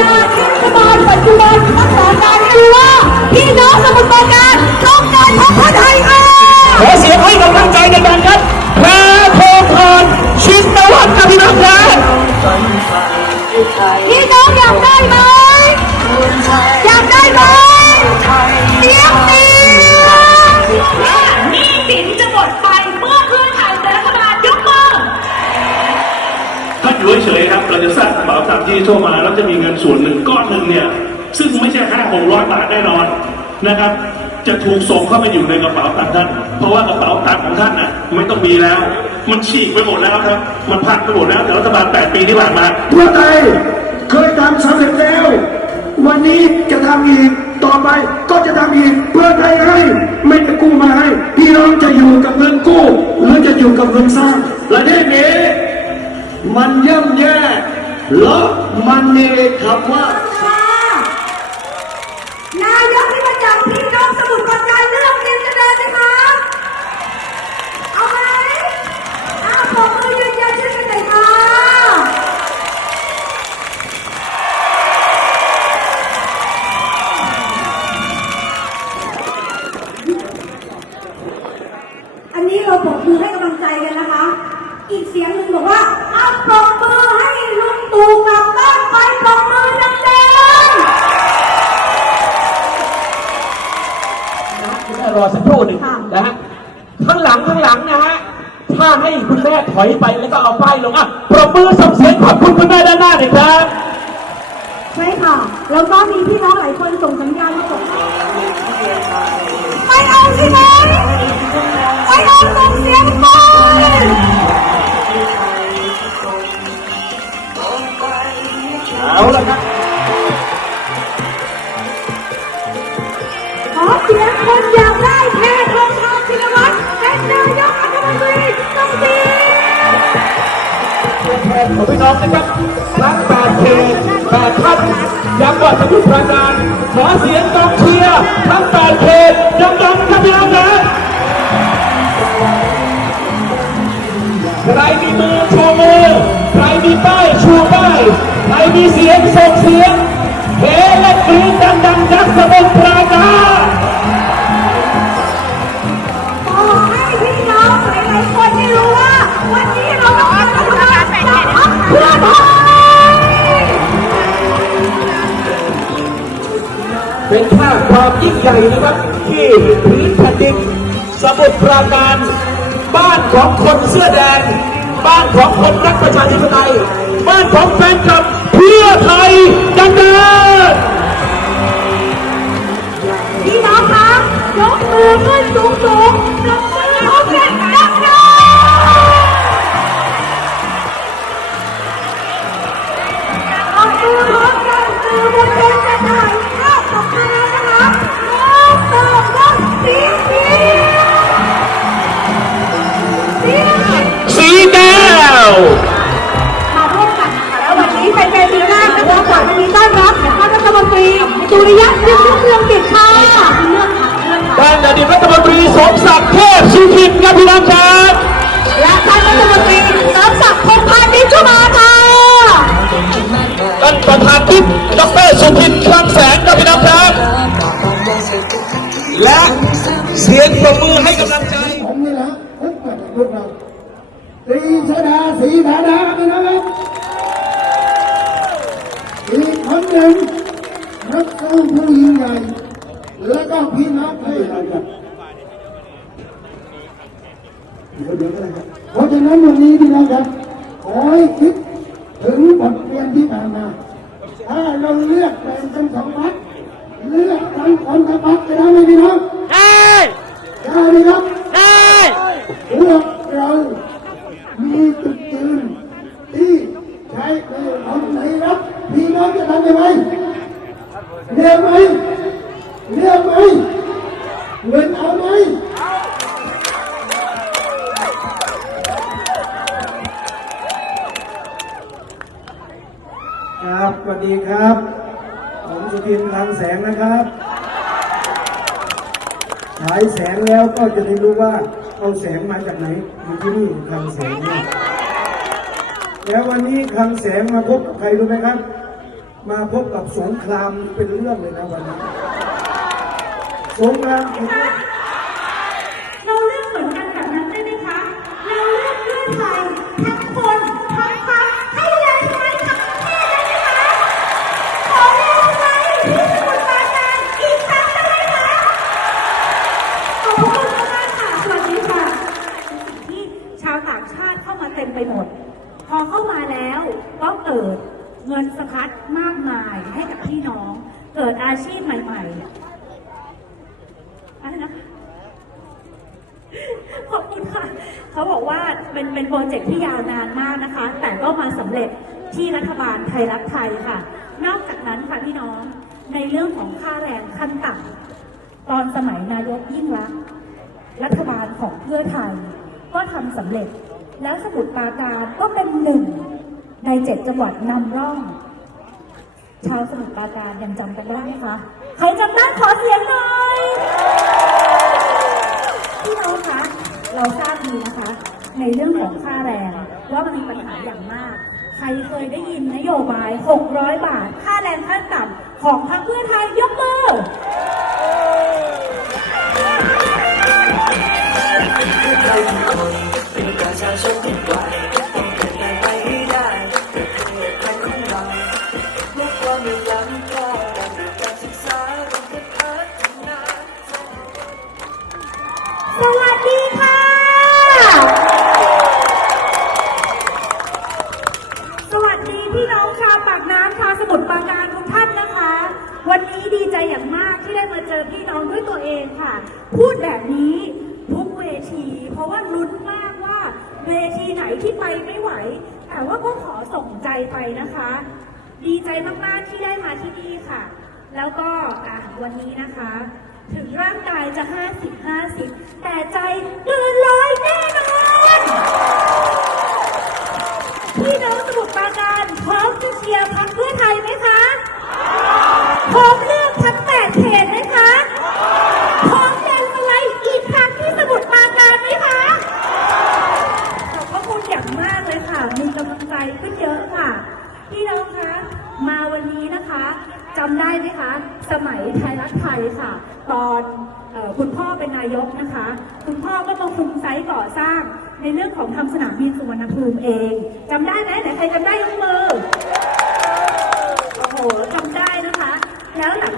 ยาที่รัฐบาลปัจจุบันรักษาการให้ดูว่าพี่น้องสมุทรปราการต้องการพรรคเพื่อไทยค่ะขอเสียงให้กำลังใจกันๆครับแพรโพพรชินวัตรครับพี่น้องครับพี่น้องอยากได้ไหม เฉยๆครับเราจะสร้างกระเป๋าตังค์ที่ทั่วมา แล้วจะมีเงินส่วนหนึ่งก้อนหนึ่งเนี่ย ซึ่งไม่ใช่ห้าหกร้อยบาทแน่นอนนะครับ จะถูกส่งเข้ามาอยู่ในกระเป๋าตังค์ท่าน เพราะว่ากระเป๋าตังค์ของท่านน่ะไม่ต้องมีแล้ว มันฉีกไปหมดแล้วครับ มันพังไปหมดแล้วแต่รัฐบาลแปดปีที่ผ่านมาเพื่อไทยเคยทำสำเร็จแล้ว วันนี้จะทำอีกต่อไปก็จะทำอีกเพื่อไทยให้ไม่จะกู้มาให้ พี่น้องจะอยู่กับเงินกู้หรือจะอยู่กับเงินสร้างประเทศนี้ มันย่ำแย่แล้วมันมีคำว่า นายกที่มาจากพี่น้องสมุทรปราการเลือกเรียนจะเดินไหมคะเอาไหมเอาผมมือยืนยันชื่อกันหน่อยค่ะ อันนี้เราปรบมือให้กำลังใจกันนะคะ อีกเสียงหนึ่งบอกว่าเอาปรบมือให้ลุงตู่กลับบ้านไปปรบมือดังๆ คุณแม่ รู่หนึ่งนะฮะข้างหลังข้างหลังนะฮะถ้าให้คุณแม่ถอยไปแล้วก็เอาป้ายลงอะปรบมือส่งเสียงขอบคุณคุณแม่ด้านหน้าหน่อยครับใช่ค่ะ แล้วก็มีพี่น้องหลายคนส่งสัญญาณมาบอกว่าไม่เอาใช่ไหมไม่เอาส่งเสียงไปเอาละครับ นของพี่น้องนะครับทั้ง8เขต8ท่านจังหวัดสมุทรปราการขอเสียงกองเชียร์ทั้ง8เขตดังๆครับพี่น้องนะใครมีมือชว์มือใครมีป้ายชูป้ายใครมีเสียงส่งเสียงเฮและกรี๊ดดังๆจากสมุทรปรา เป็นภาพความยิ่งใหญ่นะครับที่พื้นแผ่นดินสมุทรปราการบ้านของคนเสื้อแดง บ้านของคนรักประชาธิปไตย บ้านของแฟนคลับเพื่อไทยดังเดินพี่น้องคะยกมือขึ้นสูงสูงๆ รีสุริยะจึงรุ่งเรืองกิจค่ะเรื่องค่ะเรื่องค่ะด้านอดีตรัฐมนตรีสมศักดิ์เทพสุทินครับพี่น้องครับและท่านรัฐมนตรีเสริมศักดิ์พงษ์พาณิชย์ชุมาค่ะท่านประธานทิพย์ดรสุทินคลังแสงครับพี่น้องครับ และเสียงปรบมือให้กำลังใจผมนี่แหละคุกกับพวกเราตรีชดาสีฐานาพี่น้องครับอีกคนหนึ่งนักสู้ ผู้ยิ่งใหญ่ แล้วก็พี่น้องให้เราครับเดี๋ยวเดี๋ยวก็ได้ครับเพราะฉะนั้นวันนี้พี่น้องครับขอให้คิดถึงบทเรียนที่ผ่านมา ถ้าเราเลือกแบ่งเป็นสองพรรคเลือกทั้งคนทั้งพรรคจะได้ไหมพี่น้องได้ได้ไหมครับได้พวกเรามีจุดยืนที่ใช้ประโยชน์ของไหนรับพี่น้องจะทำยังไงเรียกไหมเรียกไหมเงินเอาไหมครับสวัสดีครับ ผมสุทินทางแสงนะครับฉายแสงแล้วก็จะได้รู้ว่าเอาแสงมาจากไหนอยู่ที่นี่คลังแสงนี่แล้ววันนี้คลังแสงมาพบกับใครรู้ไหมครับ มาพบกับสงครามเป็นเรื่องเลยนะวันนี้สงครามเราเลือกเหมือนกันแบบนั้นได้ไหมคะ เราเลือกเพื่อไทยทั้งคนทั้งพรรคให้เลยใช่ไหมทั้งประเทศได้ไหมคะ ขอเร็วไหมที่สมุทรปราการอีกครั้งได้ไหมคะขอบคุณมากๆค่ะสวัสดีค่ะที่ชาวต่างชาติเข้ามาเต็มไปหมด พอเข้ามาแล้วก็เกิด งินสะพัดมากมายให้กับพี่น้อง เกิดอาชีพใหม่ๆอะไรนะขอบคุณค่ะ เขาบอกว่าเป็นเป็นโปรเจกต์ที่ยาวนานมากนะคะ แต่ก็มาสำเร็จที่รัฐบาลไทยรักไทยค่ะ นอกจากนั้นค่ะพี่น้องในเรื่องของค่าแรงขั้นต่ำตอนสมัยนายกยิ่งรักรัฐบาลของเพื่อไทย ก็ทำสำเร็จแล้วสมุทรปราการก็เป็นหนึ่ง ในเจ็ดจังหวัดนำร่อง ชาวสมุทรปราการยังจำกันได้ไหมคะใครจำได้ขอเสียงหน่อยพี่น้องคะเราทราบดีนะคะ ในเรื่องของค่าแรงว่ามันมีปัญหาอย่างมาก ใครเคยได้ยินนโยบาย 600 บาท ค่าแรงขั้นต่ำของพรรคเพื่อไทยยกมือเเองค่ะ พูดแบบนี้ทุกเวที เพราะว่าลุ้นมากว่าเวทีไหนที่ไปไม่ไหว แต่ว่าก็ขอส่งใจไปนะคะ ดีใจมากๆที่ได้มาที่นี่ค่ะ แล้วก็วันนี้นะคะ ถึงร่างกายจะ 50 50 แต่ใจเกินร้อยแน่นอนพี่น้องสมุทรปราการพร้อมจะเชียร์พรรคเพื่อไทยไหมคะพร้อมเลือกทั้งแปดเขตไหมคะพร้อมแดนสไลด์อีกครั้งที่สมุทรปราการไหมคะขอบพระคุณอย่างมากเลยค่ะ มีกำลังใจขึ้นเยอะค่ะ พี่น้องคะ มาวันนี้นะคะจำได้ไหมคะ สมัยไทยรักไทย ค่ะ ตอนออคุณพ่อเป็นนายกนะคะ คุณพ่อก็มาคุมไซต์ก่อสร้างในเรื่องของทำสนามบินสุวรรณภูมิเองจำได้ไหมไหนใครจำได้ยกมือ โอ้โหจำได้นะคะ แล้วหลัง